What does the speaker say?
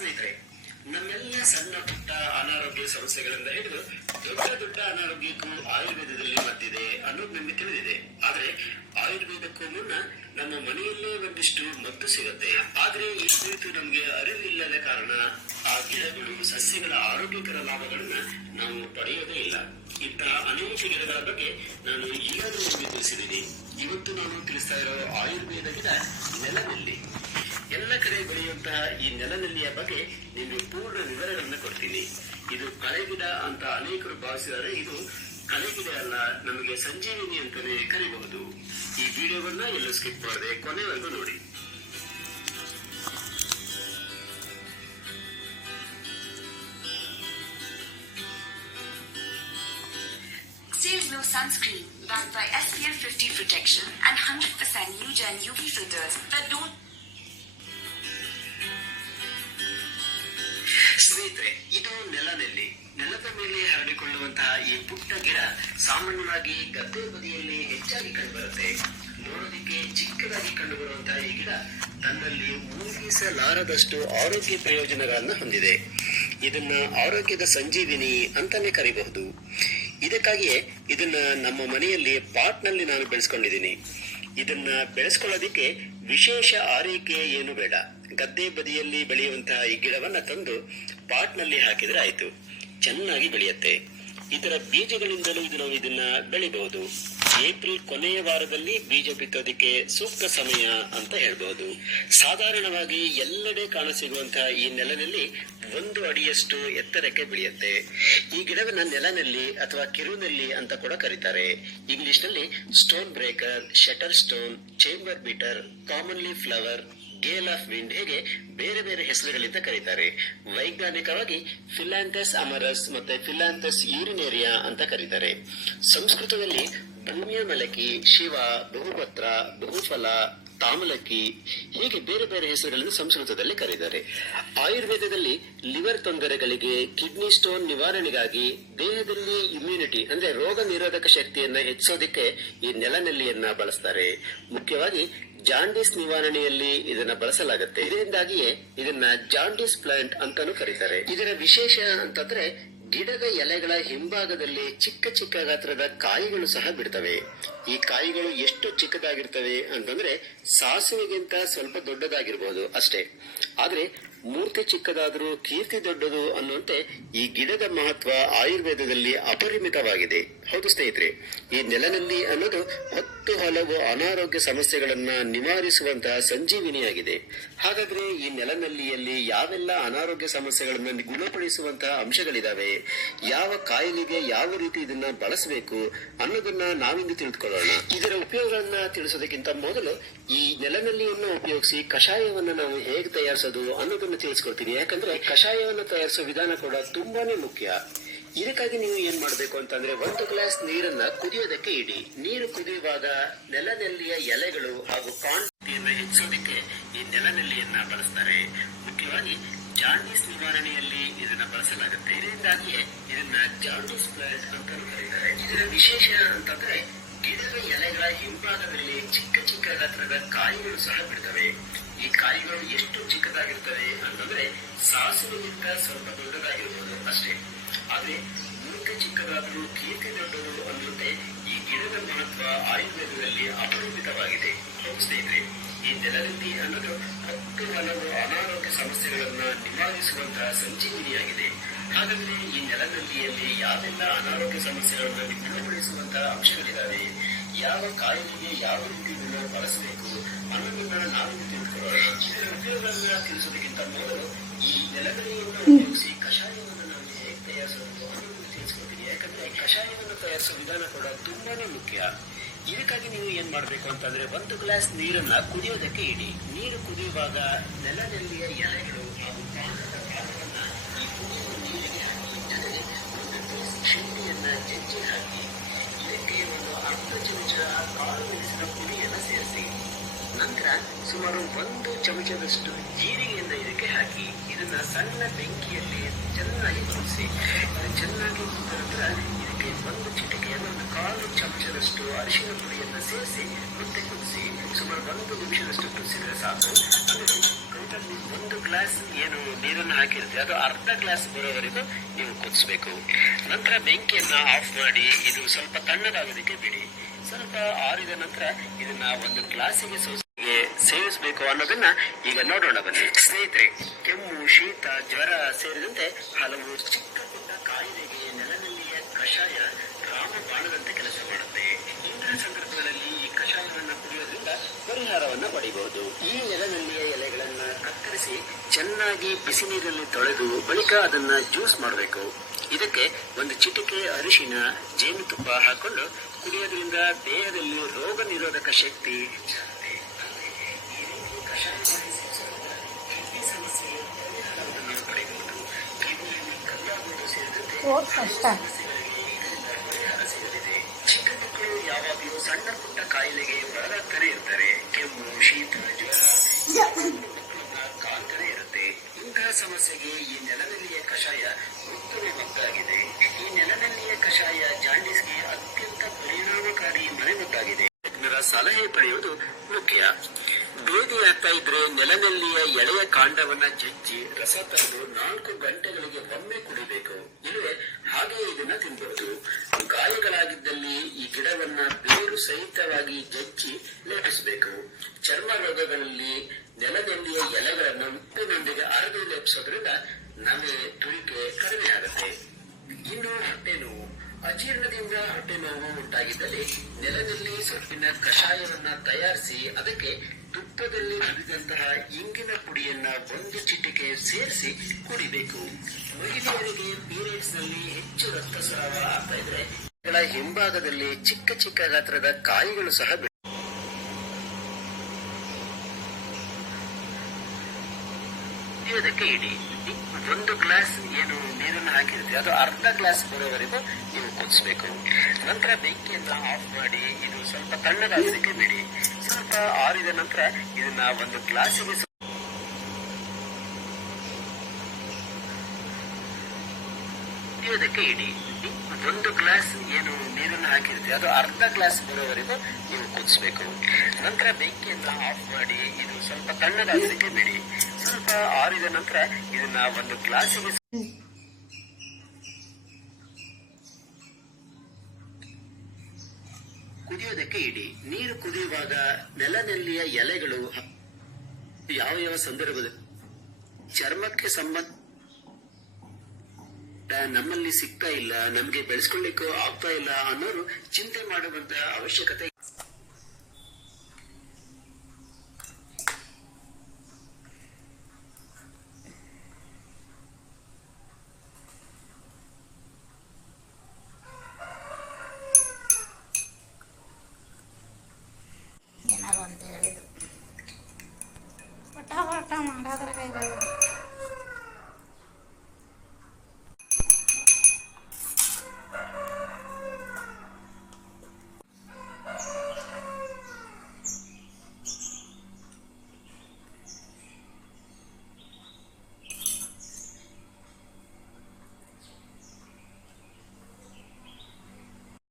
ಸ್ನೇಹಿತರೆ, ನಮ್ಮೆಲ್ಲ ಸಣ್ಣ ಪುಟ್ಟ ಅನಾರೋಗ್ಯ ಸಮಸ್ಯೆಗಳಿಂದ ಹಿಡಿದು ದೊಡ್ಡ ದೊಡ್ಡ ಅನಾರೋಗ್ಯಕ್ಕೂ ಆಯುರ್ವೇದದಲ್ಲಿ ಮದ್ದಿದೆ ಅನ್ನೋದು ನಮಗೆ ತಿಳಿದಿದೆ. ಆದ್ರೆ ಆಯುರ್ವೇದಕ್ಕೂ ಮುನ್ನ ನಮ್ಮ ಮನೆಯಲ್ಲೇ ಒಂದಿಷ್ಟು ಮದ್ದು ಸಿಗುತ್ತೆ. ಆದ್ರೆ ಈ ಕುರಿತು ನಮ್ಗೆ ಅರಿವಿಲ್ಲದ ಕಾರಣ ಆ ಗಿಡಗಳು ಸಸ್ಯಗಳ ಆರೋಗ್ಯಕರ ಲಾಭಗಳನ್ನ ನಾವು ಪಡೆಯೋದೇ ಇಲ್ಲ. ಇಂತಹ ಅನೇಕ ಗಿಡಗಳ ಬಗ್ಗೆ ನಾನು ಈಗಾಗಲೇ ನಿಮಗೆ ತಿಳಿಸಿದ್ದೀನಿ. ಇವತ್ತು ನಾನು ತಿಳಿಸ್ತಾ ಇರೋ ಆಯುರ್ವೇದ ಗಿಡ ನೆಲನೆಲ್ಲಿ. ಎಲ್ಲ ಕಡೆ ಬೆಳೆಯುವಂತಹ ಈ ನೆಲನೆಲ್ಲಿಯ ಬಗ್ಗೆ ನಿಮಗೆ ಪೂರ್ಣ ವಿವರಗಳನ್ನ ಕೊಡ್ತೀನಿ. ಇದು ಕಳೆಗಿಡ ಅಂತ ಅನೇಕರು ಭಾವಿಸಿದರೆ ಇದು ಕಳೆಗಿಡ ಅಲ್ಲ, ನಮಗೆ ಸಂಜೀವಿನಿ ಅಂತಾನೆ ಕರೀಬಹುದು. ಈ ವಿಡಿಯೋವನ್ನ ಎಲ್ಲೂ ಸ್ಕಿಪ್ ಮಾಡದೆ ಕೊನೆವರೆಗೂ ನೋಡಿ. Sales Glow Sunscreen backed by SPF 50 protection and 100% new gen UV filters that don't. ಸ್ನೇಹಿತರೆ, ಇದು ನೆಲನೆಲ್ಲಿ. ನೆಲದ ಮೇಲೆ ಹರಡಿಕೊಳ್ಳುವಂತಹ ಈ ಪುಟ್ಟ ಗಿಡ ಸಾಮಾನ್ಯವಾಗಿ ಗದ್ದೆ ಬದಿಯಲ್ಲಿ ಹೆಚ್ಚಾಗಿ ಕಂಡುಬರುತ್ತೆ. ನೋಡೋದಿಕ್ಕೆ ಚಿಕ್ಕದಾಗಿ ಕಂಡುಬರುವಂತಹ ಈ ಗಿಡ ತನ್ನಲ್ಲಿ ಊಹಿಸಲಾರದಷ್ಟು ಆರೋಗ್ಯ ಪ್ರಯೋಜನಗಳನ್ನು ಹೊಂದಿದೆ. ಇದನ್ನ ಆರೋಗ್ಯದ ಸಂಜೀವಿನಿ ಅಂತಾನೆ ಕರೀಬಹುದು. ಇದಕ್ಕಾಗಿಯೇ ಇದನ್ನ ನಮ್ಮ ಮನೆಯಲ್ಲಿ ಪಾಟ್ ನಲ್ಲಿ ನಾನು ಬೆಳೆಸ್ಕೊಂಡಿದ್ದೀನಿ. ಇದನ್ನ ಬೆಳೆಸ್ಕೊಳ್ಳೋದಿಕ್ಕೆ ವಿಶೇಷ ಆರೈಕೆ ಏನು ಬೇಡ. ಗದ್ದೆ ಬದಿಯಲ್ಲಿ ಬೆಳೆಯುವಂತಹ ಈ ಗಿಡವನ್ನ ತಂದು ಪಾಟ್ ನಲ್ಲಿ ಹಾಕಿದ್ರೆ ಆಯ್ತು, ಚೆನ್ನಾಗಿ ಬೆಳೆಯುತ್ತೆ. ಇದರ ಬೀಜಗಳಿಂದಲೂ ನಾವು ಇದನ್ನ ಬೆಳಿಬಹುದು. ಏಪ್ರಿಲ್ ಕೊನೆಯ ವಾರದಲ್ಲಿ ಬೀಜ ಬಿತ್ತೋದಿಕ್ಕೆ ಸೂಕ್ತ ಸಮಯ ಅಂತ ಹೇಳ್ಬಹುದು. ಸಾಧಾರಣವಾಗಿ ಎಲ್ಲೆಡೆ ಕಾಣಸಿಗುವಂತಹ ಈ ನೆಲದಲ್ಲಿ 1 ಅಡಿಯಷ್ಟು ಎತ್ತರಕ್ಕೆ ಬೆಳೆಯುತ್ತೆ. ಈ ಗಿಡವನ್ನ ನೆಲನೆಲ್ಲಿ ಅಥವಾ ಕಿರುನೆಲ್ಲಿ ಅಂತ ಕೂಡ ಕರೀತಾರೆ. ಇಂಗ್ಲಿಷ್ ನಲ್ಲಿ stone breaker, shatter stone, chamber bitter, commonly flower, gale of wind, ಹೇಗೆ ಬೇರೆ ಬೇರೆ ಹೆಸರುಗಳಿಂದ ಕರೀತಾರೆ. ವೈಜ್ಞಾನಿಕವಾಗಿ ಫಿಲಾಂಥಸ್ ಅಮರಸ್ ಮತ್ತೆ ಫಿಲಾಂಥಸ್ ಯೂರಿನೇರಿಯಾ ಅಂತ ಕರೀತಾರೆ. ಸಂಸ್ಕೃತದಲ್ಲಿ ಭೂಮಿಯ ಮಲಕಿ, ಶಿವ, ಬಹುಪತ್ರ, ಬಹುಫಲ, ತಾಮಲಕ್ಕಿ, ಹೀಗೆ ಬೇರೆ ಬೇರೆ ಹೆಸರುಗಳನ್ನು ಸಂಸ್ಕೃತದಲ್ಲಿ ಕರೀತಾರೆ. ಆಯುರ್ವೇದದಲ್ಲಿ ಲಿವರ್ ತೊಂದರೆಗಳಿಗೆ, ಕಿಡ್ನಿ ಸ್ಟೋನ್ ನಿವಾರಣೆಗಾಗಿ, ದೇಹದಲ್ಲಿ ಇಮ್ಯುನಿಟಿ ಅಂದ್ರೆ ರೋಗ ನಿರೋಧಕ ಶಕ್ತಿಯನ್ನ ಹೆಚ್ಚಿಸೋದಕ್ಕೆ ಈ ನೆಲನೆಲ್ಲಿಯನ್ನ ಬಳಸ್ತಾರೆ. ಮುಖ್ಯವಾಗಿ ಜಾಂಡೀಸ್ ನಿವಾರಣೆಯಲ್ಲಿ ಇದನ್ನ ಬಳಸಲಾಗುತ್ತೆ. ಇದರಿಂದಾಗಿಯೇ ಇದನ್ನ ಜಾಂಡೀಸ್ ಪ್ಲಾಂಟ್ ಅಂತಾನೂ ಕರೀತಾರೆ. ಇದರ ವಿಶೇಷ ಅಂತಂದ್ರೆ ಗಿಡದ ಎಲೆಗಳ ಹಿಂಭಾಗದಲ್ಲಿ ಚಿಕ್ಕ ಚಿಕ್ಕ ಗಾತ್ರದ ಕಾಯಿಗಳು ಸಹ ಬಿಡ್ತವೆ. ಈ ಕಾಯಿಗಳು ಎಷ್ಟು ಚಿಕ್ಕದಾಗಿರ್ತವೆ ಅಂತಂದ್ರೆ ಸಾಸಿವೆಗಿಂತ ಸ್ವಲ್ಪ ದೊಡ್ಡದಾಗಿರ್ಬೋದು ಅಷ್ಟೇ. ಆದ್ರೆ ಮೂರ್ತಿ ಚಿಕ್ಕದಾದ್ರೂ ಕೀರ್ತಿ ದೊಡ್ಡದು ಅನ್ನುವಂತೆ ಈ ಗಿಡದ ಮಹತ್ವ ಆಯುರ್ವೇದದಲ್ಲಿ ಅಪರಿಮಿತವಾಗಿದೆ. ಹೌದು ಸ್ನೇಹಿತರೆ, ಈ ನೆಲನೆಲ್ಲಿ ಅನ್ನೋದು 10 ಹಲವು ಅನಾರೋಗ್ಯ ಸಮಸ್ಯೆಗಳನ್ನ ನಿವಾರಿಸುವಂತಹ ಸಂಜೀವಿನಿಯಾಗಿದೆ. ಹಾಗಾದ್ರೆ ಈ ನೆಲನೆಲ್ಲಿಯಲ್ಲಿ ಯಾವೆಲ್ಲ ಅನಾರೋಗ್ಯ ಸಮಸ್ಯೆಗಳನ್ನ ಗುಣಪಡಿಸುವಂತಹ ಅಂಶಗಳಿದಾವೆ, ಯಾವ ಕಾಯಿಲೆಗೆ ಯಾವ ರೀತಿ ಇದನ್ನ ಬಳಸಬೇಕು ಅನ್ನೋದನ್ನ ನಾವಿಂದು ತಿಳಿದುಕೊಳ್ಳೋಣ. ಇದರ ಉಪಯೋಗಗಳನ್ನ ತಿಳಿಸೋದಕ್ಕಿಂತ ಮೊದಲು ಈ ನೆಲನೆಲ್ಲಿಯನ್ನು ಉಪಯೋಗಿಸಿ ಕಷಾಯವನ್ನ ನಾವು ಹೇಗೆ ತಯಾರಿಸೋದು ಅನ್ನೋದನ್ನ ತಿಳಿಸ್ಕೊಡ್ತೀನಿ. ಯಾಕಂದ್ರೆ ಕಷಾಯವನ್ನು ತಯಾರಿಸೋ ವಿಧಾನ ಕೂಡ ತುಂಬಾನೇ ಮುಖ್ಯ. ಇದಕ್ಕಾಗಿ ನೀವು ಏನ್ ಮಾಡ್ಬೇಕು ಅಂತಂದ್ರೆ 1 ಗ್ಲಾಸ್ ನೀರನ್ನ ಕುದಿಯೋದಕ್ಕೆ ಇಡಿ. ನೀರು ಕುದಿಯುವಾಗ ನೆಲನೆಲ್ಲಿಯ ಎಲೆಗಳು ಹಾಗೂ ಕಾಂತಿಯನ್ನು ಹೆಚ್ಚಿಸೋದಕ್ಕೆ ಈ ನೆಲನೆಲ್ಲಿಯನ್ನ ಬಳಸ್ತಾರೆ. ಮುಖ್ಯವಾಗಿ ಜಾಂಡೀಸ್ ನಿವಾರಣೆಯಲ್ಲಿ ಇದನ್ನ ಬಳಸಲಾಗುತ್ತೆ. ಇದರಿಂದಾಗಿಯೇ ಇದನ್ನ ಜಾಂಡೀಸ್ ಪ್ಲಾಂಟ್ ಅಂತ ಕರೀತಾರೆ. ಇದರ ವಿಶೇಷ ಅಂತಂದ್ರೆ ಗಿಡದ ಎಲೆಗಳ ಹಿಂಭಾಗದಲ್ಲಿ ಚಿಕ್ಕ ಚಿಕ್ಕ ಗಾತ್ರದ ಕಾಯಿಗಳು ಸಹ ಬಿಡ್ತವೆ. ಈ ಕಾಯಿಗಳು ಎಷ್ಟು ಚಿಕ್ಕದಾಗಿರ್ತವೆ ಅಂತಂದ್ರೆ ಸಾಸಿವೆಗಿಂತ ಸ್ವಲ್ಪ ದೊಡ್ಡದಾಗಿರ್ಬೋದು ಅಷ್ಟೇ. ಆದ್ರೆ ಮೂರ್ತಿ ಚಿಕ್ಕದಾದರೂ ಕೀರ್ತಿ ದೊಡ್ಡದು ಅನ್ನುವಂತೆ ಈ ಗಿಡದ ಮಹತ್ವ ಆಯುರ್ವೇದದಲ್ಲಿ ಅಪರಿಮಿತವಾಗಿದೆ. ಹೌದು ಸ್ನೇಹಿತರೆ, ಈ ನೆಲನೆಲ್ಲಿ ಅನ್ನೋದು 10 ಹಲವು ಅನಾರೋಗ್ಯ ಸಮಸ್ಯೆಗಳನ್ನ ನಿವಾರಿಸುವಂತಹ ಸಂಜೀವಿನಿಯಾಗಿದೆ. ಹಾಗಾದ್ರೆ ಈ ನೆಲನೆಲ್ಲಿಯಲ್ಲಿ ಯಾವೆಲ್ಲ ಅನಾರೋಗ್ಯ ಸಮಸ್ಯೆಗಳನ್ನು ಗುಣಪಡಿಸುವಂತಹ ಅಂಶಗಳಿದ್ದಾವೆ, ಯಾವ ಕಾಯಿಲೆಗೆ ಯಾವ ರೀತಿ ಬಳಸಬೇಕು ಅನ್ನೋದನ್ನ ನಾವು ತಿಳ್ಕೊಳ್ಳೋಣ. ಇದರ ಉಪಯೋಗಗಳನ್ನ ತಿಳಿಸೋದಕ್ಕಿಂತ ಮೊದಲು ಈ ನೆಲನೆಲ್ಲಿಯನ್ನು ಉಪಯೋಗಿಸಿ ಕಷಾಯವನ್ನು ನಾವು ಹೇಗೆ ತಯಾರಿಸಬೇಕು ಅನ್ನೋದನ್ನು ತಿಳಿಸ್ಕೊಡ್ತೀನಿ. ಯಾಕಂದ್ರೆ ಕಷಾಯವನ್ನು ತಯಾರಿಸೋ ವಿಧಾನ ಕೂಡ ತುಂಬಾನೇ ಮುಖ್ಯ. ಇದಕ್ಕಾಗಿ ನೀವು ಏನ್ ಮಾಡ್ಬೇಕು ಅಂತಂದ್ರೆ 1 ಗ್ಲಾಸ್ ನೀರನ್ನ ಕುದಿಯೋದಕ್ಕೆ ಇಡಿ. ನೀರು ಕುದಿಯುವಾಗ ನೆಲನೆಲ್ಲಿಯ ಎಲೆಗಳು ಹಾಗೂ ಕಾಂಡದ ಭಾಗವನ್ನ ಈ ಕುದಿಯುವ ನೀರಿಗೆ ಹಾಕಿ, ಜೊತೆಗೆ 1 ಪೀಸ್ ಶುಂಠಿಯನ್ನ ಜಜ್ಜಿ ಹಾಕಿ, ಇದಕ್ಕೆ ಒಂದು ಅರ್ಧ ಚಮಚ ಕಾಳು ಮೆಣಸಿನ ಪುಡಿಯನ್ನ ಸೇರಿಸಿ, ನಂತರ ಸುಮಾರು 1 ಚಮಚದಷ್ಟು ಜೀರಿಗೆಯನ್ನ ಇದಕ್ಕೆ ಹಾಕಿ ಇದನ್ನ ಸಣ್ಣ ಬೆಂಕಿಯಲ್ಲಿ ಚೆನ್ನಾಗಿ ಕುದಿಸಿ. ಚೆನ್ನಾಗಿ ಕುದ ನಂತರ ಇದಕ್ಕೆ 1 ಚಿಟಿಕೆಯನ್ನು 1/4 ಚಮಚದಷ್ಟು ಅರಿಶಿನ ಪುಡಿಯನ್ನ ಸೇರಿಸಿ ಮತ್ತೆ ಕುದಿಸಿ. ಸುಮಾರು 1 ನಿಮಿಷದಷ್ಟು ಕುದಿಸಿದ್ರೆ ಸಾಕು. ಅಂದರೆ ಟೋಟಲಿ 1 ಗ್ಲಾಸ್ ಏನು ನೀರನ್ನು ಹಾಕಿರುತ್ತೆ ಅದು ಅರ್ಧ ಗ್ಲಾಸ್ ಬರೋವರೆಗೂ ನೀವು ಕುದಿಸ್ಬೇಕು. ನಂತರ ಬೆಂಕಿಯನ್ನ ಆಫ್ ಮಾಡಿ ಇದು ಸ್ವಲ್ಪ ತಣ್ಣಗಾಗೋದಕ್ಕೆ ಬಿಡಿ. ಸ್ವಲ್ಪ ಆರಿದ ನಂತರ ಇದನ್ನ ಒಂದು ಗ್ಲಾಸಿಗೆ ಸೇವಿಸಬೇಕು ಅನ್ನೋದನ್ನ ಈಗ ನೋಡೋಣ ಬನ್ನಿ. ಸ್ನೇಹಿತರೆ, ಕೆಮ್ಮು, ಶೀತ, ಜ್ವರ ಸೇರಿದಂತೆ ಹಲವು ಚಿಕ್ಕ ಪುಟ್ಟ ಕಾಯಿಲೆಗೆ ನೆಲನೆಲ್ಲಿಯ ಕಷಾಯ ರಾಮಬಾಣದಂತೆ ಕೆಲಸ ಮಾಡುತ್ತೆ. ಇಂತಹ ಸಂದರ್ಭಗಳಲ್ಲಿ ಈ ಕಷಾಯವನ್ನು ಕುಡಿಯೋದ್ರಿಂದ ಪರಿಹಾರವನ್ನ ಪಡೆಯಬಹುದು. ಈ ನೆಲನೆಲ್ಲಿಯ ಎಲೆಗಳನ್ನ ಕತ್ತರಿಸಿ ಚೆನ್ನಾಗಿ ಬಿಸಿ ನೀರಲ್ಲಿ ತೊಳೆದು ಬಳಿಕ ಅದನ್ನ ಜ್ಯೂಸ್ ಮಾಡಬೇಕು. ಇದಕ್ಕೆ ಒಂದು ಚಿಟಿಕೆ ಅರಿಶಿನ, ಜೇನುತುಪ್ಪ ಹಾಕೊಂಡು ಕುಡಿಯೋದ್ರಿಂದ ದೇಹದಲ್ಲಿ ರೋಗ ನಿರೋಧಕ ಶಕ್ತಿ ಹೆಚ್ಚಾಗುತ್ತೆ. ಈ ರೀತಿ ಕಷಾಯ ಕಿಡ್ನಿ ಸಮಸ್ಯೆ ಪರಿಹಾರವನ್ನು ಪಡೆಯಬಹುದು. ಕಿಡ್ನಿಯಲ್ಲಿ ಕಲ್ಲಾಗುವುದು ಸೇರಿದಂತೆ ಪರಿಹಾರ ಸಿಗಲಿದೆ. ಚಿಕ್ಕ ಮಕ್ಕಳು ಯಾವಾಗಲೂ ಸಣ್ಣ ಪುಟ್ಟ ಕಾಯಿಲೆಗೆ ಒಳಗಾಗ್ತಾನೆ ಇರ್ತಾರೆ. ಕೆಮ್ಮು, ಶೀತ, ಜ್ವರ ಕಾಣ್ತಾನೆ ಇರುತ್ತೆ. ಇಂತಹ ಸಮಸ್ಯೆಗೆ ಈ ನೆಲನೆಲ್ಲಿಯ ಕಷಾಯ ಉತ್ತಮ ಮದ್ದಾಗಿದೆ. ಈ ನೆಲನೆಲ್ಲಿಯ ಕಷಾಯ ಜಾಂಡೀಸ್ಗೆ ಅತ್ಯಂತ ಪರಿಣಾಮಕಾರಿ ಮನೆಮದ್ದಾಗಿದೆ. ತಜ್ಞರ ಸಲಹೆ ಪಡೆಯುವುದು ಮುಖ್ಯ. ಬೇದಿ ಆಗ್ತಾ ಇದ್ರೆ ನೆಲನೆಲ್ಲಿಯ ಎಳೆಯ ಕಾಂಡವನ್ನ ಜಜ್ಜಿ ರಸ ತಂದು 4 ಗಂಟೆಗಳಿಗೆ ಒಮ್ಮೆ ಕುಡಿಬೇಕು. ಇಲ್ಲವೇ ಹಾಗೆ ಇದನ್ನ ತಿನ್ಬಹುದು. ಗಾಯಗಳಾಗಿದ್ದಲ್ಲಿ ಈ ಗಿಡವನ್ನ ಬೇರು ಸಹಿತವಾಗಿ ಜಜ್ಜಿ ಲೇಪಿಸಬೇಕು. ಚರ್ಮ ರೋಗಗಳಲ್ಲಿ ನೆಲನೆಲ್ಲಿಯ ಎಲೆಗಳನ್ನು ಉಪ್ಪಿನೊಂದಿಗೆ ಅರೆದು ಲೇಪಿಸೋದ್ರಿಂದ ನವೆ, ತುರಿಕೆ ಕಡಿಮೆ ಆಗುತ್ತೆ. ಇನ್ನು ಹೊಟ್ಟೆ ನೋವು, ಅಜೀರ್ಣದಿಂದ ಹೊಟ್ಟೆ ನೋವು ಉಂಟಾಗಿದ್ದಲ್ಲಿ ನೆಲನೆಲ್ಲಿ ಸೊಪ್ಪಿನ ಕಷಾಯವನ್ನ ತಯಾರಿಸಿ ಅದಕ್ಕೆ ತುಪ್ಪದಲ್ಲಿ ಹುರಿದಂತಹ ಇಂಗಿನ ಪುಡಿಯನ್ನ ಒಂದು ಚಿಟಿಕೆ ಸೇರಿಸಿ ಕುಡಿಬೇಕು. ಮಹಿಳೆಯರಿಗೆ ಪೀರಿಯಡ್ಸ್ ನಲ್ಲಿ ಹೆಚ್ಚು ರಕ್ತಸ್ರಾವ ಆಗ್ತಾ ಇದ್ರೆ ಹಿಂಭಾಗದಲ್ಲಿ ಚಿಕ್ಕ ಚಿಕ್ಕ ಗಾತ್ರದ ಕಾಯಿಗಳು ಸಹ ಕುಡಿಯೋದಕ್ಕೆ ಇಡಿ. ಒಂದು ಗ್ಲಾಸ್ ಏನು ನೀರನ್ನು ಹಾಕಿರುತ್ತೆ ಅದು ಅರ್ಧ ಗ್ಲಾಸ್ ಬರೋವರೆಗೂ ನೀವು ಕುದಿಸ್ಬೇಕು. ನಂತರ ಬೆಂಕಿಯನ್ನ ಆಫ್ ಮಾಡಿ ಇದು ಸ್ವಲ್ಪ ತಣ್ಣಗಾಗೋದಕ್ಕೆ ಬಿಡಿ. ಸ್ವಲ್ಪ ಆರಿದ ನಂತರ ಇದನ್ನ ಒಂದು ಗ್ಲಾಸಿಗೆ ಕುಡಿಯೋದಕ್ಕೆ ಇಡಿ. ಒಂದು ಗ್ಲಾಸ್ ಏನು ನೀರನ್ನು ಹಾಕಿರುತ್ತೆ ಅದು ಅರ್ಧ ಗ್ಲಾಸ್ ಬರೋವರೆಗೂ ನೀವು ಕುದಿಸ್ಬೇಕು. ನಂತರ ಬೆಂಕಿಯನ್ನ ಆಫ್ ಮಾಡಿ ಇದು ಸ್ವಲ್ಪ ತಣ್ಣಗಾಗೋದಕ್ಕೆ ಬಿಡಿ. ಸ್ವಲ್ಪ ಆರಿದ ನಂತರ ಇದನ್ನ ಒಂದು ಗ್ಲಾಸಿಗೆ ಕುದಿಯೋದಕ್ಕೆ ಇಡಿ. ನೀರು ಕುದಿಯುವಾಗ ನೆಲನೆಲ್ಲಿಯ ಎಲೆಗಳು ಯಾವ ಯಾವ ಸಂದರ್ಭದಲ್ಲಿ ಚರ್ಮಕ್ಕೆ ಸಂಬಂಧ ನಮ್ಮಲ್ಲಿ ಸಿಗ್ತಾ ಇಲ್ಲ, ನಮ್ಗೆ ಬೆಳೆಸ್ಕೊಳ್ಳಿಕ್ಕೂ ಆಗ್ತಾ ಇಲ್ಲ ಅನ್ನೋರು ಚಿಂತೆ ಮಾಡುವಂತ ಅವಶ್ಯಕತೆ